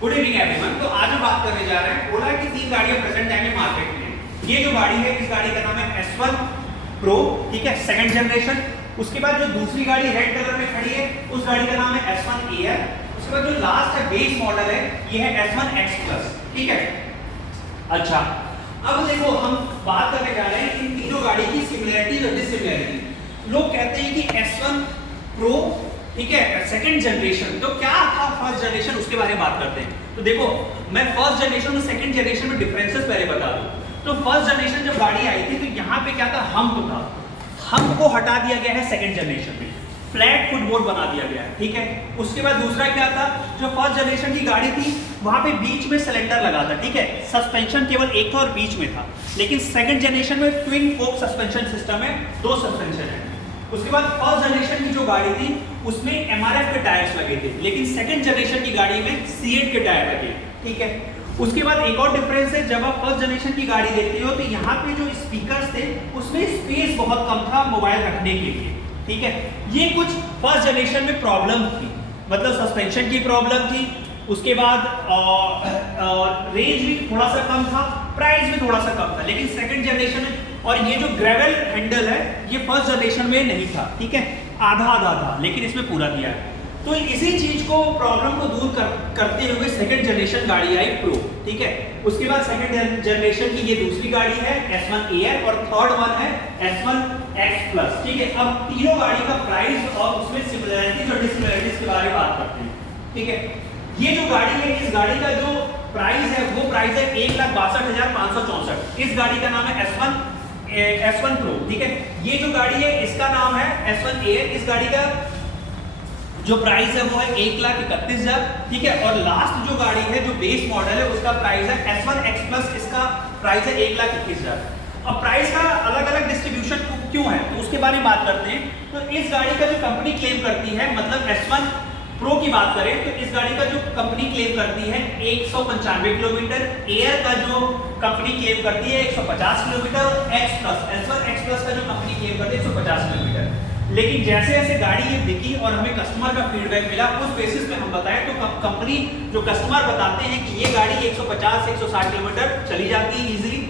Good evening everyone. तो आज हम बात करने जा रहे हैं ओला की 3 गाड़ियां प्रेजेंट टाइम में मार्केट में। ये जो गाड़ी है, इस गाड़ी का नाम है S1 Pro, ठीक है, सेकंड जनरेशन। उसके बाद जो दूसरी गाड़ी रेड कलर में खड़ी है, उस गाड़ी का नाम है S1 Air। उसके बाद जो लास्ट है बेस मॉडल है, ये है S1 X Plus, ठीक है। अच्छा, अब देखो हम बात करने जा रहे हैं इन तीनों गाड़ी की सिमिलरिटी और डिसिमिलरिटी। लोग कहते हैं कि S1 Pro, ठीक है, सेकंड जनरेशन, तो क्या था फर्स्ट जनरेशन, उसके बारे में बात करते हैं। तो देखो, मैं फर्स्ट जनरेशन और सेकंड जनरेशन में डिफरेंसेस पहले बता दूं। तो फर्स्ट जनरेशन जब गाड़ी आई थी तो यहाँ पे क्या था, हम्प था। हम्प को हटा दिया गया है सेकंड जनरेशन में, फ्लैट फुटबोर्ड बना दिया गया है, ठीक है। उसके बाद दूसरा क्या था, जो फर्स्ट जनरेशन की गाड़ी थी वहां पे बीच में सिलेंडर लगा था, ठीक है, सस्पेंशन केवल एक था और बीच में था। लेकिन सेकंड जनरेशन में ट्विन फोक सस्पेंशन सिस्टम है, 2 सस्पेंशन है। उसके बाद फर्स्ट जनरेशन की जो गाड़ी थी उसमें MRF के टायर्स लगे थे, लेकिन सेकंड जनरेशन की गाड़ी में C8 के टायर लगे, ठीक है। उसके बाद एक और डिफरेंस है, जब आप फर्स्ट जनरेशन की गाड़ी देखते हो तो यहाँ पे जो स्पीकर्स थे उसमें स्पेस बहुत कम था मोबाइल रखने के लिए, ठीक है। ये कुछ फर्स्ट जनरेशन में प्रॉब्लम थी, मतलब सस्पेंशन की प्रॉब्लम थी। उसके बाद रेंज भी थोड़ा सा कम था, प्राइस भी थोड़ा सा कम था। लेकिन सेकंड जनरेशन में, और ये जो ग्रेवल हैंडल है ये फर्स्ट जनरेशन में नहीं था, ठीक है, आधा आधा था, लेकिन इसमें पूरा दिया है। तो इसी चीज को, प्रॉब्लम को दूर करते हुए सेकंड जनरेशन गाड़ी आई प्रो, ठीक है। उसके बाद सेकंड जनरेशन की ये दूसरी गाड़ी है S1 Air और थर्ड वन है S1 X Plus, ठीक है। अब तीनों गाड़ी का प्राइस और उसमें सिमिलरिटीज और डिसिमिलरिटीज के बारे में बात करते हैं, ठीक है। ये जो गाड़ी है, इस गाड़ी का जो प्राइस है वो प्राइस है 1,62,564। इस गाड़ी का नाम है S1 Pro, ठीक है। ये जो गाड़ी है इसका नाम है S1 Air। इस गाड़ी का जो प्राइस है वो है 1,31,000, ठीक है। और लास्ट जो गाड़ी है, जो बेस मॉडल है, उसका प्राइस है S1 X Plus। इसका प्राइस है 1,21,000। अब प्राइस का अलग अलग डिस्ट्रीब्यूशन क्यों है, तो उसके बारे में बात करते हैं। तो इस गाड़ी का जो कंपनी क्लेम करती है, मतलब S1 Pro की बात करें तो इस गाड़ी का जो कंपनी क्लेम करती है 195 किलोमीटर, एयर का जो कंपनी क्लेम करती है 150 किलोमीटर, और S1 X Plus का जो कंपनी क्लेम करती है 150 किलोमीटर। लेकिन जैसे जैसे गाड़ी ये बिकी और हमें कस्टमर का फीडबैक मिला, उस बेसिस पे हम बताएं तो कंपनी, जो कस्टमर बताते हैं कि ये गाड़ी 150-160 किलोमीटर चली जाती है इजीली,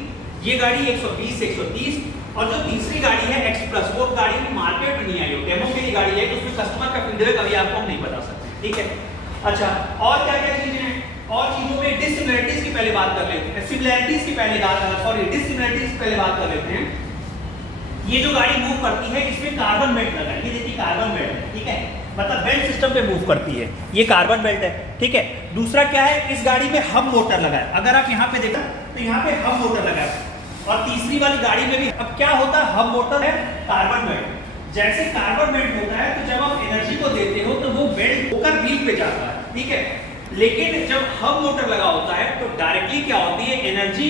ये गाड़ी 120-130। और जो तीसरी गाड़ी है X Plus, वो गाड़ी मार्केट में नहीं आई हो, डेमो के लिए गाड़ी है, तो उसमें कस्टमर का फीडबैक अभी आपको हम नहीं बता सकते, ठीक है। अच्छा, और क्या क्या चीजें हैं, और चीजों में डिसिमिलरिटीज की पहले बात कर लेते हैं, सिमिलरिटीज की पहले डिसिमिलरिटीज की पहले बात कर लेते हैं। ये जो गाड़ी मूव करती है इसमें कार्बन बेल्ट लगा है, ये देखिए कार्बन बेल्ट है, ठीक है, मतलब बेल्ट सिस्टम पे मूव करती है, ये कार्बन बेल्ट है, ठीक है। दूसरा क्या है, इस गाड़ी में हब मोटर लगा है। अगर आप यहाँ पे देखा तो यहाँ पे हब मोटर लगा है, और तीसरी वाली गाड़ी में भी। अब क्या होता है, हब मोटर है, कार्बन बेल्ट। जैसे कार्बन बेल्ट होता है तो जब आप एनर्जी को देते हो तो वो बेल्ट होकर व्हील पे जाता है, ठीक है। लेकिन जब हब मोटर लगा होता है तो डायरेक्टली क्या होती है, एनर्जी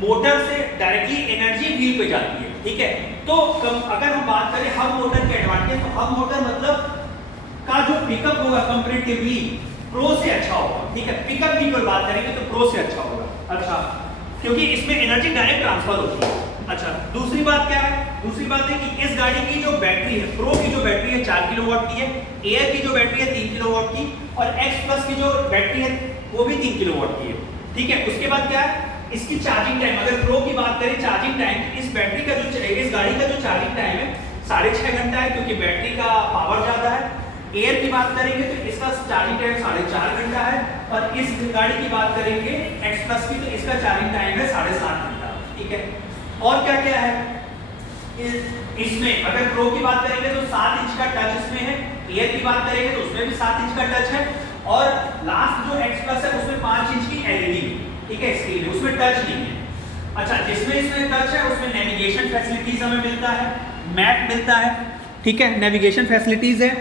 मोटर से डायरेक्टली एनर्जी व्हील पे जाती है, ठीक है। तो अगर हम बात करें हब मोटर के एडवांटेज, तो हब मोटर मतलब का जो पिकअप होगा कंपैरेटिवली प्रो से अच्छा होगा, ठीक है। पिकअप की कोई बात करेंगे तो प्रो से अच्छा होगा, अच्छा, क्योंकि इसमें एनर्जी डायरेक्ट ट्रांसफर होती है। अच्छा, दूसरी बात क्या है, दूसरी बात है कि इस गाड़ी की जो बैटरी है, प्रो की जो बैटरी है 4 किलोवाट की है, एयर की जो बैटरी है 3 किलोवाट की, और X Plus की जो बैटरी है वो भी 3 किलोवाट की है, ठीक है। उसके बाद क्या है, इसकी चार्जिंग टाइम, अगर प्रो की बात करें चार्जिंग टाइम, इस बैटरी का जो, इस गाड़ी का जो चार्जिंग टाइम है 6.5 घंटा है, क्योंकि बैटरी का पावर ज्यादा है। एयर की बात करेंगे तो इसका चार्जिंग टाइम 4.5 घंटा है, और इस गाड़ी की बात करेंगे X Plus की तो इसका चार्जिंग टाइम है 7.5 घंटा, ठीक है। और क्या क्या है इसमें, अगर प्रो की बात करेंगे तो 7 इंच का टच इसमें है, एयर की बात करेंगे तो उसमें भी 7 इंच का टच है, और लास्ट जो X Plus है उसमें 5 इंच की LED, ठीक है, स्क्रीन है, उसमें टच नहीं है। अच्छा, जिसमें इसमें टच है उसमें नेविगेशन फैसिलिटीज हमें मिलता है, मैप मिलता है, ठीक है, नेविगेशन फैसिलिटीज है,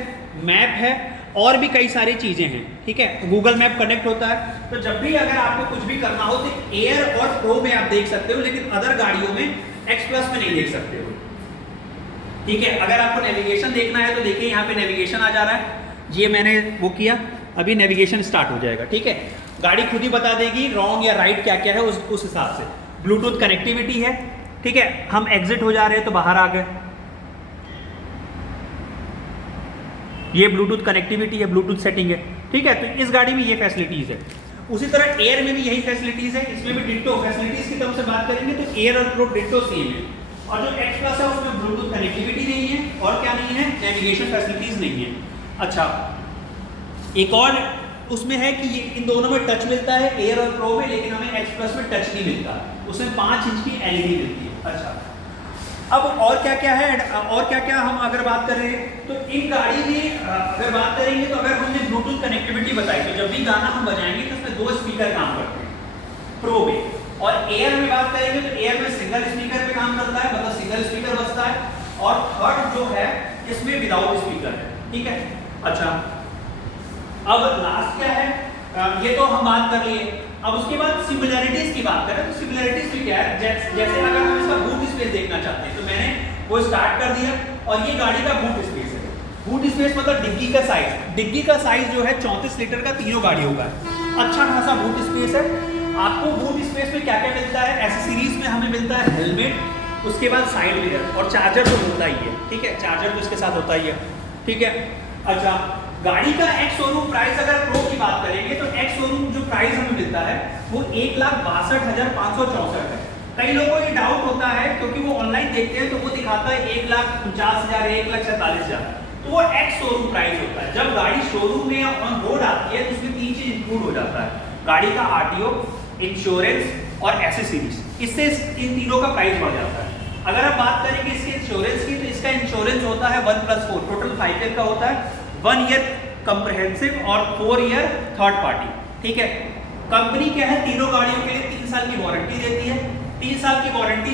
मैप है, और भी कई सारी चीजें हैं, ठीक है। गूगल मैप कनेक्ट होता है। तो जब भी अगर आपको कुछ भी करना हो तो एयर और प्रो में आप देख सकते हो, लेकिन अदर गाड़ियों में X Plus में नहीं देख सकते हो, ठीक है। अगर आपको नेविगेशन देखना है तो देखिए यहाँ पे नेविगेशन आ जा रहा है, ये मैंने वो किया, अभी नेविगेशन स्टार्ट हो जाएगा, ठीक है। गाड़ी खुद ही बता देगी रॉन्ग या राइट क्या क्या है, उस हिसाब से। ब्लूटूथ कनेक्टिविटी है, ठीक है। हम एग्जिट हो जा रहे हैं तो बाहर आ गए, ये ब्लूटूथ कनेक्टिविटी है, ब्लूटूथ सेटिंग है, ठीक है। तो इस गाड़ी में ये फैसिलिटीज है। उसी तरह एयर में भी यही फैसिलिटीज है, इसमें भी डिट्टो फैसिलिटीज की तरफ से बात करेंगे तो एयर और प्रो डिट्टो सेम है। और जो X प्लस है उसमें ब्लूटूथ कनेक्टिविटी नहीं है और क्या नहीं है, नेविगेशन फैसिलिटीज नहीं है। अच्छा, एक और उसमें है कि ये इन दोनों में टच मिलता है एयर और प्रो में, लेकिन हमें X प्लस में टच नहीं मिलता, उसमें 5 इंच की LED मिलती है। अच्छा, अब और क्या क्या है, और क्या क्या हम अगर बात कर रहे हैं तो इन गाड़ी में अगर बात करेंगे तो अगर हमने ब्लूटूथ कनेक्टिविटी बताई तो जब भी गाना हम बजाएंगे तो उसमें 2 स्पीकर काम करते हैं प्रो में, और एयर में बात करेंगे तो एयर में सिंगल स्पीकर पे काम करता है, मतलब सिंगल स्पीकर बजता है, और थर्ड जो है इसमें विदाउट स्पीकर है, ठीक है। अच्छा, अब लास्ट क्या है, ये तो हम बात कर लिए। अब उसके बाद सिमिलरिटीज की बात करें तो सिमिलरिटीज भी क्या है, जैसे अगर हम इसका बूट स्पेस देखना चाहते हैं तो मैंने वो स्टार्ट कर दिया, और ये गाड़ी का बूट स्पेस है। बूट स्पेस मतलब डिग्गी का साइज, डिग्गी का साइज जो है 34 लीटर का तीनों गाड़ियों का है, अच्छा खासा बूट स्पेस है। आपको बूट स्पेस में क्या क्या मिलता है, एसेसरीज में हमें मिलता है हेलमेट, उसके बाद साइड मिरर, और चार्जर तो होता ही है, ठीक है, चार्जर तो इसके साथ होता ही है, ठीक है। अच्छा, गाड़ी का एक्स शोरूम प्राइस अगर प्रो की बात करेंगे तो एक्स शोरूम जो प्राइस हमें मिलता है वो 1,62,564 है। कई लोगों को ये डाउट होता है क्योंकि वो ऑनलाइन देखते हैं तो वो दिखाता है 1,49,000, 1,47,000, तो वो एक्स शोरूम प्राइस होता है। जब गाड़ी शोरूम में ऑन रोड आती है तो उसमें 3 चीज इंक्लूड हो जाता है, गाड़ी का RTO, इंश्योरेंस और एसेसरीज, इससे इन तीनों का प्राइस बढ़ जाता है। अगर आप बात करेंगे इसके इंश्योरेंस की तो इसका इंश्योरेंस होता है 1+4, टोटल 5 ईयर का होता है, 1 ईयर कंप्रहेंसिव और 4 ईयर थर्ड पार्टी, ठीक है। कंपनी क्या है, तीनों गाड़ियों के लिए 3 साल की वारंटी देती है, 3 साल की वारंटी